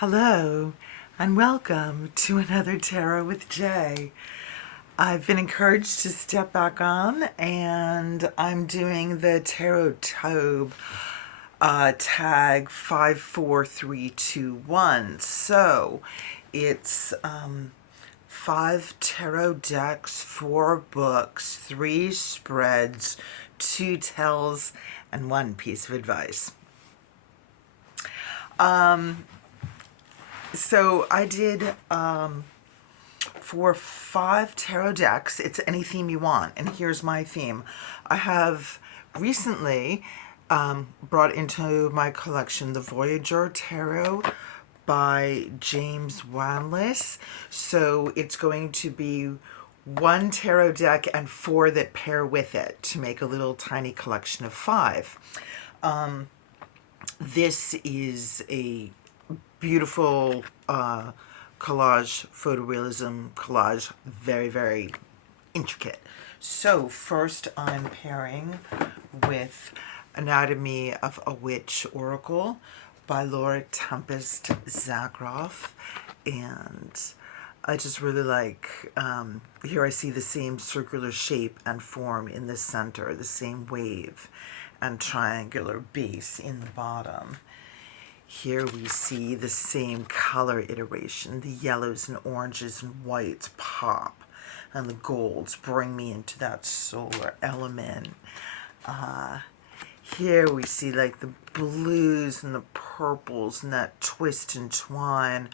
Hello, and welcome to another Tarot with Jay. I've been encouraged to step back on, and I'm doing the Tarot Tobe tag 54321. So it's 5 tarot decks, 4 books, 3 spreads, 2 tells, and 1 piece of advice. So I did for 5 tarot decks. It's any theme you want, and here's my theme. I have recently brought into my collection the Voyager Tarot by James Wanless. So it's going to be 1 tarot deck and 4 that pair with it to make a little tiny collection of 5. This is a beautiful collage, photorealism collage, very, very intricate. So first I'm pairing with Anatomy of a Witch Oracle by Laura Tempest Zagroff, and I just really like, here I see the same circular shape and form in the center, the same wave and triangular base in the bottom. Here we see the same color iteration. The yellows and oranges and whites pop, and the golds bring me into that solar element. Here we see like the blues and the purples and that twist and twine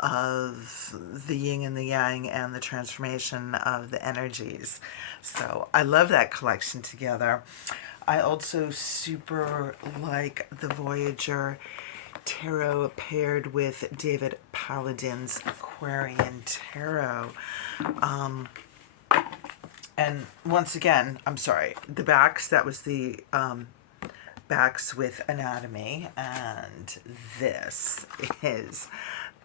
of the yin and the yang and the transformation of the energies. So I love that collection together. I also super like the Voyager Tarot paired with David Paladin's Aquarian Tarot. And once again, I'm sorry, the backs, that was the backs with Anatomy, and this is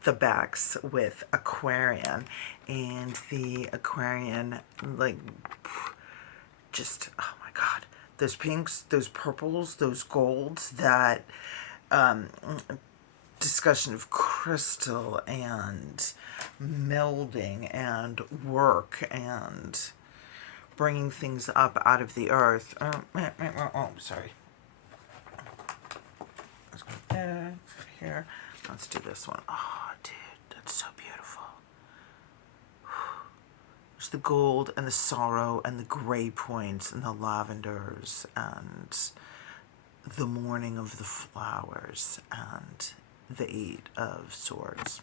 the backs with Aquarian. And the Aquarian, like, just, oh my God, those pinks, those purples, those golds, that discussion of crystal and melding and work and bringing things up out of the earth. Sorry. Let's go there, here. Let's do this one. Oh, dude, that's so beautiful. There's the gold and the sorrow and the gray points and the lavenders and the morning of the flowers and the 8 of Swords.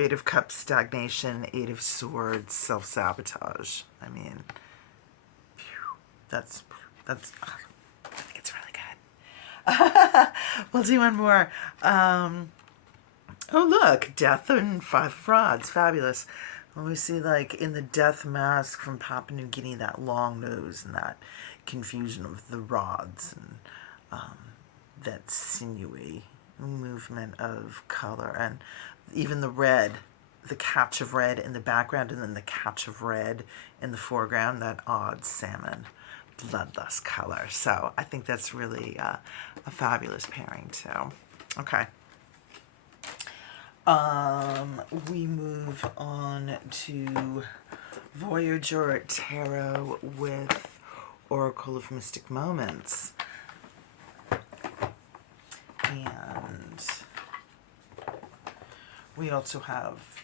8 of Cups, stagnation. 8 of Swords, self-sabotage. I mean, that's I think it's really good. We'll do one more. Oh, look, Death and 5 of Rods. Fabulous. When we see, like, in the death mask from Papua New Guinea, that long nose and that confusion of the rods and that sinewy movement of color, and even the red, the catch of red in the background and then the catch of red in the foreground, that odd salmon bloodlust color. So I think that's really a fabulous pairing too. Okay. We move on to Voyager Tarot with Oracle of Mystic Moments. And we also have,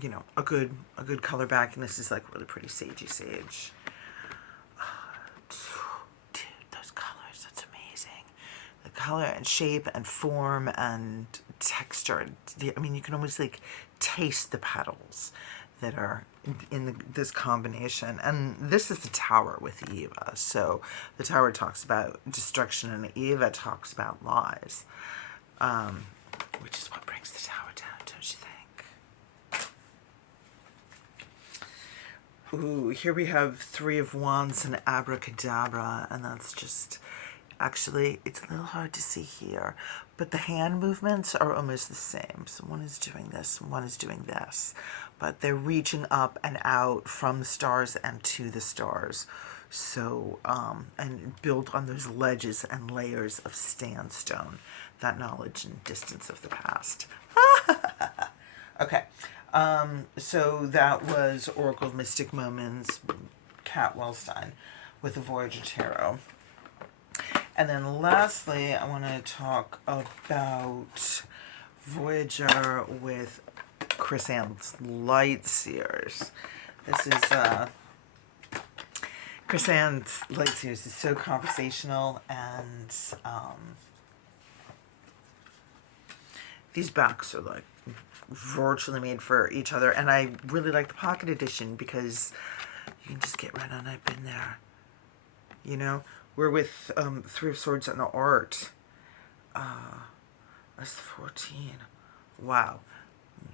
you know, a good color backing. This is like really pretty sagey sage. Dude, those colors, that's amazing. The color and shape and form and texture. I mean, you can almost like taste the petals that are in this combination. And this is the Tower with Eva. So the Tower talks about destruction and Eva talks about lies, which is what brings the Tower down, don't you think? Ooh, here we have 3 of Wands and Abracadabra, and that's just, actually, it's a little hard to see here, but the hand movements are almost the same. So one is doing this, one is doing this, but they're reaching up and out from the stars and to the stars. So, and built on those ledges and layers of sandstone, that knowledge and distance of the past. Okay, so that was Oracle of Mystic Moments, Kat Wellstein with the Voyager Tarot. And then lastly, I want to talk about Voyager with Chris-Anne's Lightseers. This is, Chris-Anne's Lightseers is so conversational, and these backs are like virtually made for each other. And I really like the pocket edition because you can just get right on up in there. You know, we're with Three of Swords and the art. That's 14. Wow.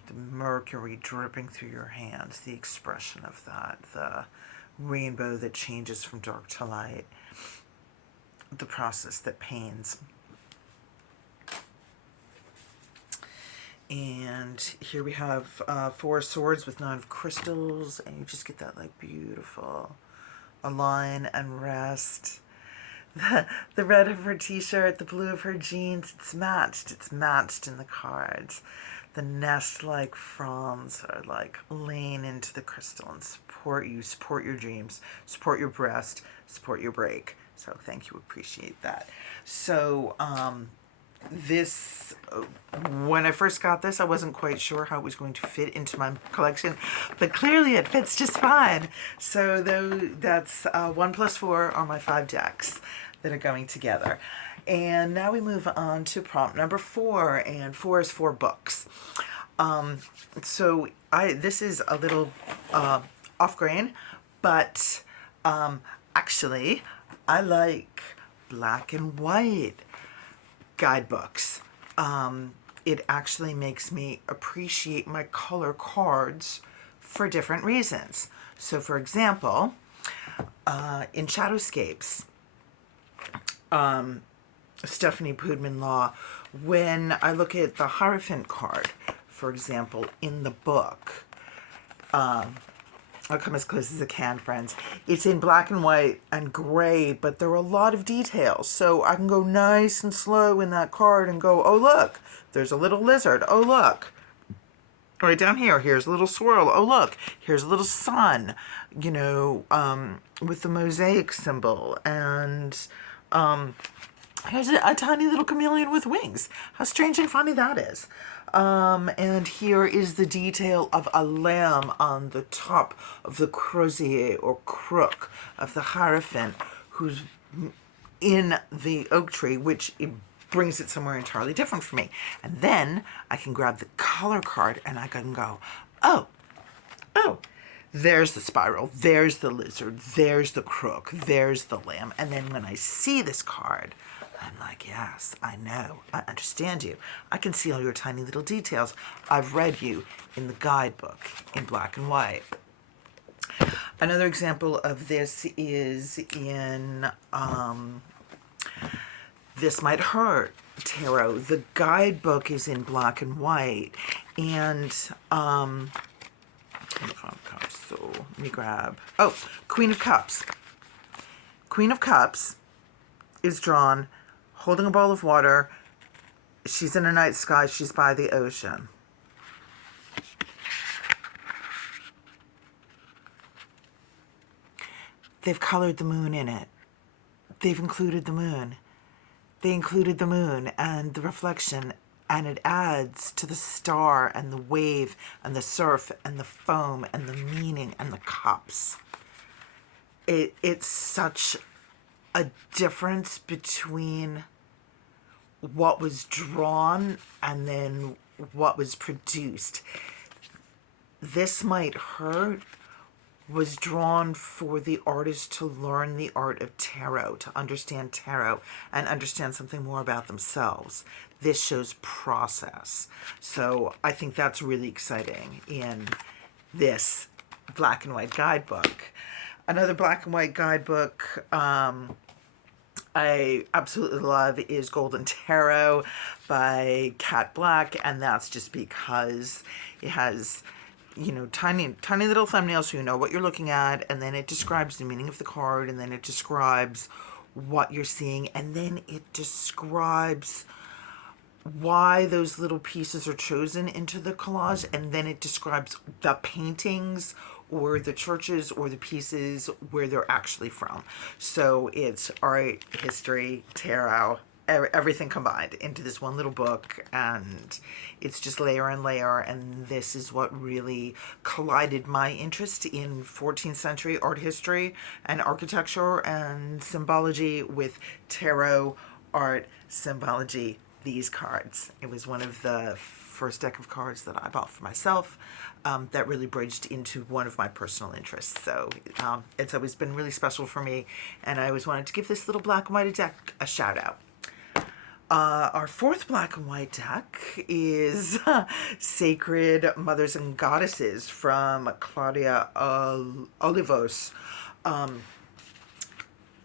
The mercury dripping through your hands, the expression of that, the rainbow that changes from dark to light, the process that pains. And here we have Four Swords with 9 of Crystals, and you just get that like beautiful align and rest. The red of her t-shirt, the blue of her jeans, it's matched in the cards. The nest-like fronds are like laying into the crystal and support you, support your dreams, support your breast, support your break. So thank you, appreciate that. So this, when I first got this, I wasn't quite sure how it was going to fit into my collection, but clearly it fits just fine. So that's 1 plus 4 are my 5 decks that are going together. And now we move on to prompt number 4, and 4 is 4 books. So this is a little off grain, but actually I like black and white guidebooks. It actually makes me appreciate my color cards for different reasons. So for example, in Shadowscapes, Stephanie Pudman-Law, when I look at the Hierophant card, for example, in the book, I'll come as close as I can, friends. It's in black and white and gray, but there are a lot of details. So I can go nice and slow in that card and go, oh, look, there's a little lizard. Oh, look. Right down here, here's a little swirl. Oh, look, here's a little sun, you know, with the mosaic symbol. And here's a tiny little chameleon with wings. How strange and funny that is. And here is the detail of a lamb on the top of the crosier or crook of the Hierophant, who's in the oak tree, which it brings it somewhere entirely different for me. And then I can grab the color card and I can go, oh, there's the spiral, there's the lizard, there's the crook, there's the lamb. And then when I see this card, I'm like, yes, I know, I understand you. I can see all your tiny little details. I've read you in the guidebook in black and white. Another example of this is in This Might Hurt Tarot. The guidebook is in black and white, and so let me grab, Queen of Cups. Queen of Cups is drawn holding a bowl of water. She's in a night sky. She's by the ocean. They've colored the moon in it. They've included the moon. They included the moon and the reflection, and it adds to the star and the wave and the surf and the foam and the meaning and the cups. It's such a difference between what was drawn and then what was produced. This Might Hurt was drawn for the artist to learn the art of tarot, to understand tarot and understand something more about themselves. This shows process. So I think that's really exciting in this black and white guidebook. Another black and white guidebook I absolutely love is Golden Tarot by Kat Black, and that's just because it has tiny little thumbnail so you know what you're looking at, and then it describes the meaning of the card, and then it describes what you're seeing, and then it describes why those little pieces are chosen into the collage, and then it describes the paintings or the churches or the pieces where they're actually from. So it's art, history, tarot, everything combined into this one little book, and it's just layer and layer. And this is what really collided my interest in 14th century art history and architecture and symbology with tarot, art, symbology, these cards. It was one of the first deck of cards that I bought for myself, that really bridged into one of my personal interests. So it's always been really special for me, and I always wanted to give this little black and white deck a shout out. Our fourth black and white deck is Sacred Mothers and Goddesses from Claudia Olivos.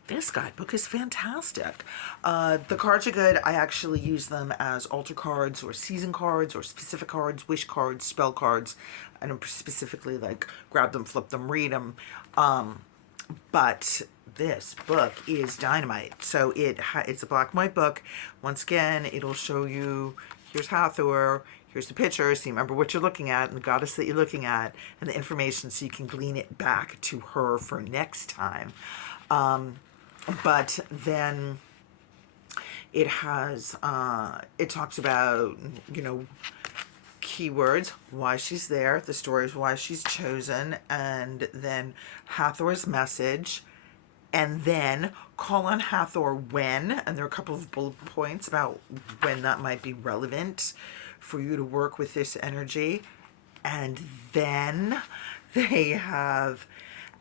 This guidebook is fantastic. The cards are good. I actually use them as altar cards or season cards or specific cards, wish cards, spell cards. I don't specifically like grab them, flip them, read them. But this book is dynamite. So it's a black and white book. Once again, it'll show you, here's Hathor, here's the picture, so you remember what you're looking at and the goddess that you're looking at, and the information so you can glean it back to her for next time. But then it has, it talks about, keywords, why she's there, the stories, why she's chosen, and then Hathor's message, and then call on Hathor when, and there are a couple of bullet points about when that might be relevant for you to work with this energy. And then they have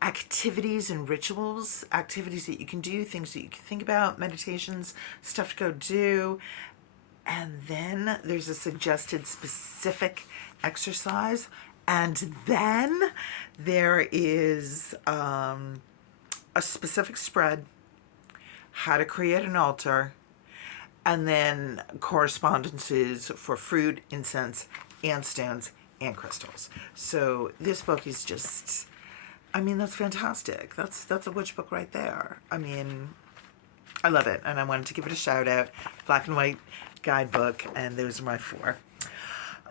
activities and rituals, activities that you can do, things that you can think about, meditations, stuff to go do. And then there's a suggested specific exercise. And then there is a specific spread, how to create an altar, and then correspondences for fruit, incense, and stones, and crystals. So this book is just, that's fantastic. That's a witch book right there. I love it, and I wanted to give it a shout out. Black and white guidebook, and those are my four.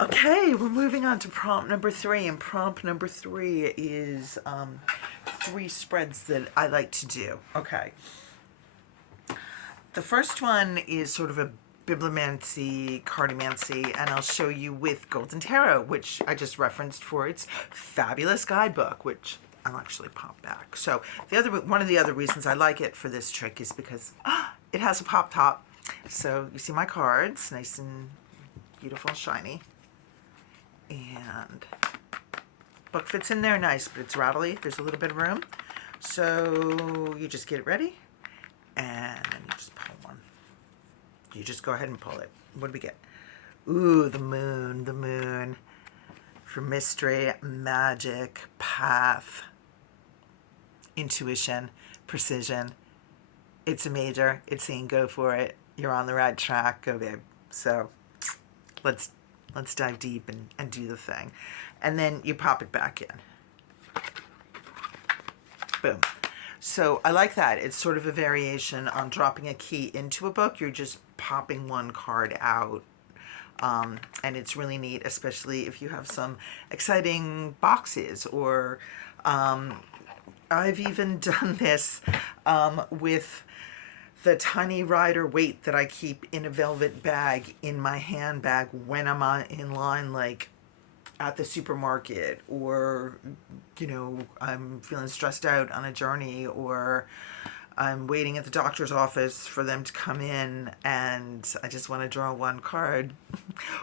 Okay, we're moving on to prompt number 3, and prompt number 3 is 3 spreads that I like to do. Okay. The first one is sort of a bibliomancy, cartomancy, and I'll show you with Golden Tarot, which I just referenced for its fabulous guidebook, which I'll actually pop back. So one of the other reasons I like it for this trick is because it has a pop top. So you see my cards, nice and beautiful and shiny. And book fits in there nice, but it's rattly. There's a little bit of room. So you just get it ready, and then you just pull one. You just go ahead and pull it. What do we get? Ooh, the moon. For mystery, magic, path, intuition, precision. It's a major. It's saying go for it. You're on the right track. Go, babe. So let's dive deep and do the thing. And then you pop it back in. Boom. So I like that. It's sort of a variation on dropping a key into a book. You're just popping one card out. And it's really neat, especially if you have some exciting boxes, or I've even done this with the tiny rider weight that I keep in a velvet bag in my handbag when I'm in line, like at the supermarket, or I'm feeling stressed out on a journey, or I'm waiting at the doctor's office for them to come in and I just want to draw one card.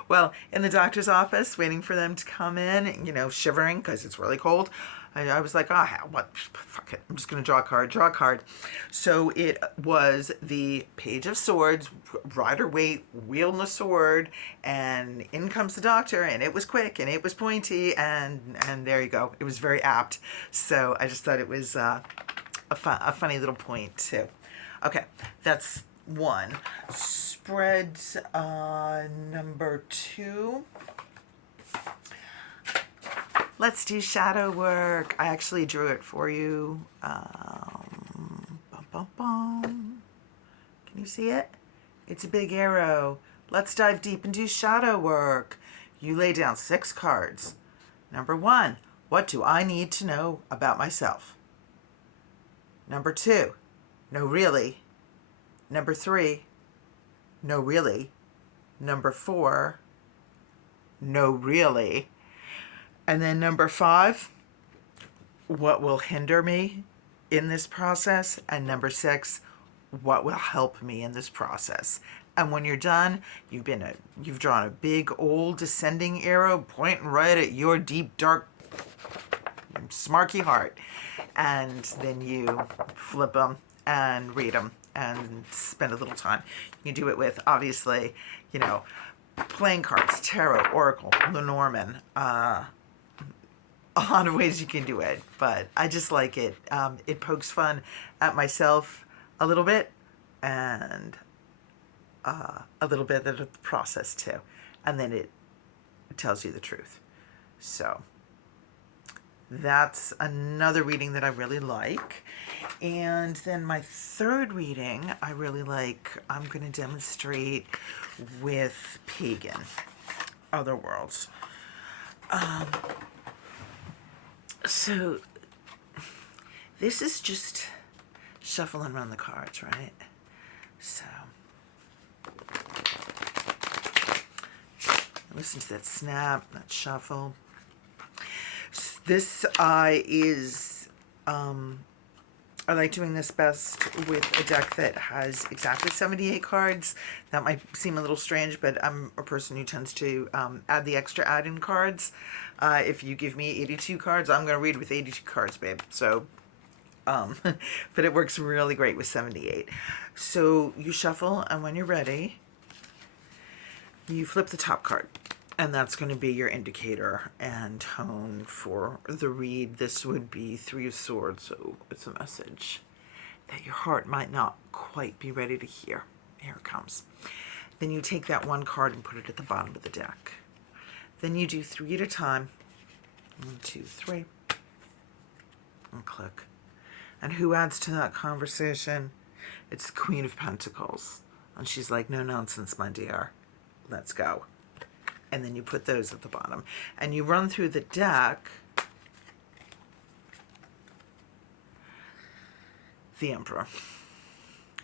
Well, in the doctor's office, waiting for them to come in, shivering because it's really cold, I was like, fuck it, I'm just going to draw a card. So it was the Page of Swords, Rider Waite, wielding a sword, and in comes the doctor, and it was quick, and it was pointy, and there you go. It was very apt. So I just thought it was a funny little point, too. Okay, that's one. Spread number 2. Let's do shadow work. I actually drew it for you. Bum, bum, bum. Can you see it? It's a big arrow. Let's dive deep and do shadow work. You lay down 6 cards. Number 1, what do I need to know about myself? Number 2, no really. Number 3, no really. Number 4, no really. And then number 5, what will hinder me in this process? And number 6, what will help me in this process? And when you're done, you've drawn a big old descending arrow pointing right at your deep, dark, smarky heart. And then you flip them and read them and spend a little time. You can do it with, obviously, playing cards, tarot, oracle, Lenormand, a lot of ways you can do it, but I just like it. It pokes fun at myself a little bit, and a little bit of the process too, and then it tells you the truth. So that's another reading that I really like. And then my third reading I really like, I'm going to demonstrate with Pagan, Other Worlds. So this is just shuffle and run the cards, right? So listen to that snap, that shuffle. This is, I like doing this best with a deck that has exactly 78 cards. That might seem a little strange, but I'm a person who tends to add the extra add-in cards. If you give me 82 cards, I'm going to read with 82 cards, babe. So, but it works really great with 78. So you shuffle, and when you're ready, you flip the top card. And that's going to be your indicator and tone for the read. This would be 3 of Swords, so it's a message that your heart might not quite be ready to hear. Here it comes. Then you take that one card and put it at the bottom of the deck. Then you do 3 at a time. 1, 2, 3. And click. And who adds to that conversation? It's the Queen of Pentacles. And she's like, no nonsense, my dear. Let's go. And then you put those at the bottom. And you run through the deck the Emperor,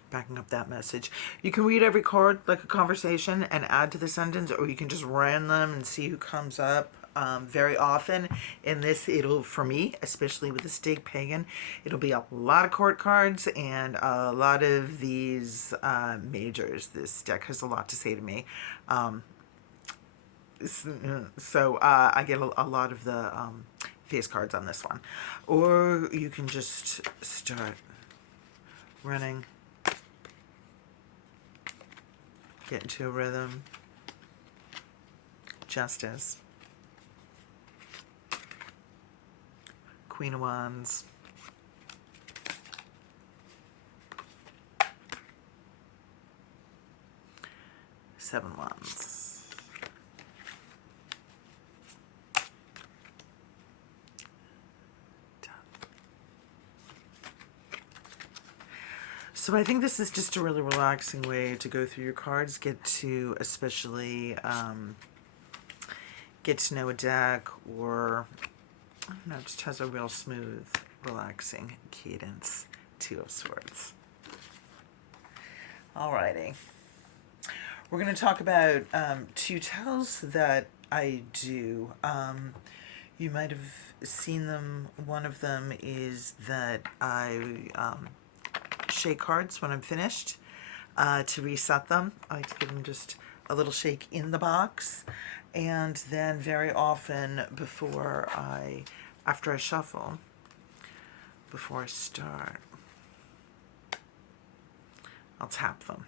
backing up that message. You can read every card like a conversation and add to the sentence, or you can just run them and see who comes up. Very often in this, for me, especially with the Stake Pagan, it'll be a lot of court cards and a lot of these majors. This deck has a lot to say to me. So I get a lot of the face cards on this one. Or you can just start running, get into a rhythm. Justice, Queen of Wands, Seven Wands. So I think this is just a really relaxing way to go through your cards, get to especially get to know a deck, or I don't know, it just has a real smooth, relaxing cadence. 2 of Swords. Alrighty. We're going to talk about 2 tells that I do. You might have seen them. One of them is that I shake cards when I'm finished to reset them. I like to give them just a little shake in the box. And then very often after I shuffle, before I start, I'll tap them.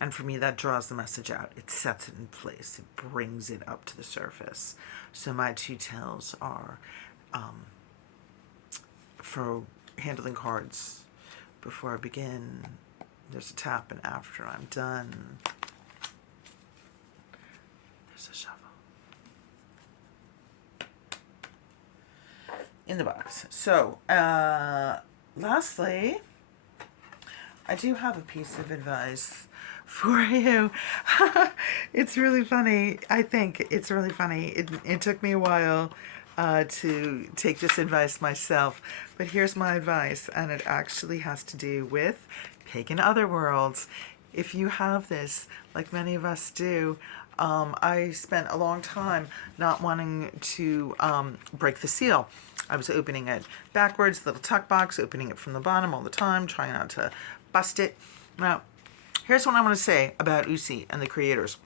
And for me, that draws the message out. It sets it in place. It brings it up to the surface. So my 2 tells are for handling cards. Before I begin, there's a tap, and after I'm done, there's a shuffle. in the box. So, lastly, I do have a piece of advice for you. It's really funny. I think it's really funny. It took me a while to take this advice myself, but here's my advice, and it actually has to do with pagan otherworlds. If you have this, like many of us do, I spent a long time not wanting to break the seal. I was opening it backwards, little tuck box, opening it from the bottom all the time, trying not to bust it. Now, here's what I want to say about Usi and the creators.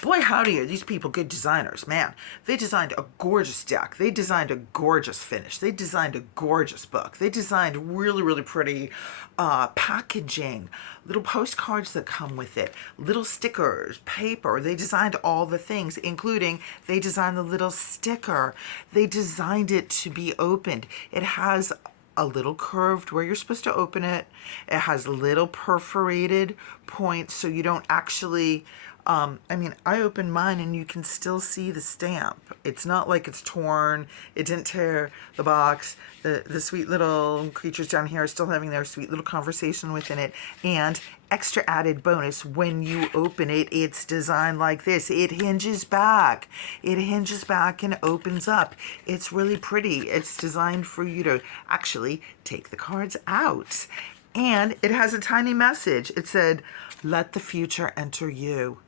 Boy, howdy, are these people good designers, man. They designed a gorgeous deck. They designed a gorgeous finish. They designed a gorgeous book. They designed really, really pretty packaging, little postcards that come with it, little stickers, paper. They designed all the things, including they designed the little sticker. They designed it to be opened. It has a little curved where you're supposed to open it. It has little perforated points so you don't actually I opened mine and you can still see the stamp. It's not like it's torn. It didn't tear the box. The sweet little creatures down here are still having their sweet little conversation within it. And extra added bonus, when you open it, it's designed like this. It hinges back. It hinges back and opens up. It's really pretty. It's designed for you to actually take the cards out. And it has a tiny message. It said, "Let the future enter you."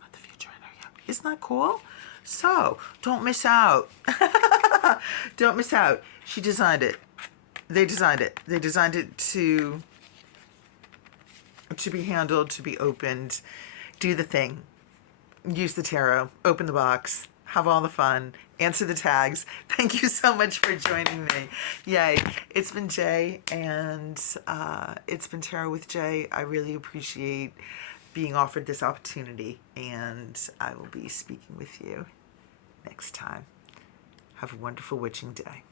Let the future enter you. Isn't that cool? So, don't miss out. Don't miss out. She designed it. They designed it. They designed it to be handled, to be opened. Do the thing. Use the tarot. Open the box. Have all the fun. Answer the tags. Thank you so much for joining me. Yay. It's been Jay, and it's been Tarot with Jay. I really appreciate being offered this opportunity, and I will be speaking with you next time. Have a wonderful witching day.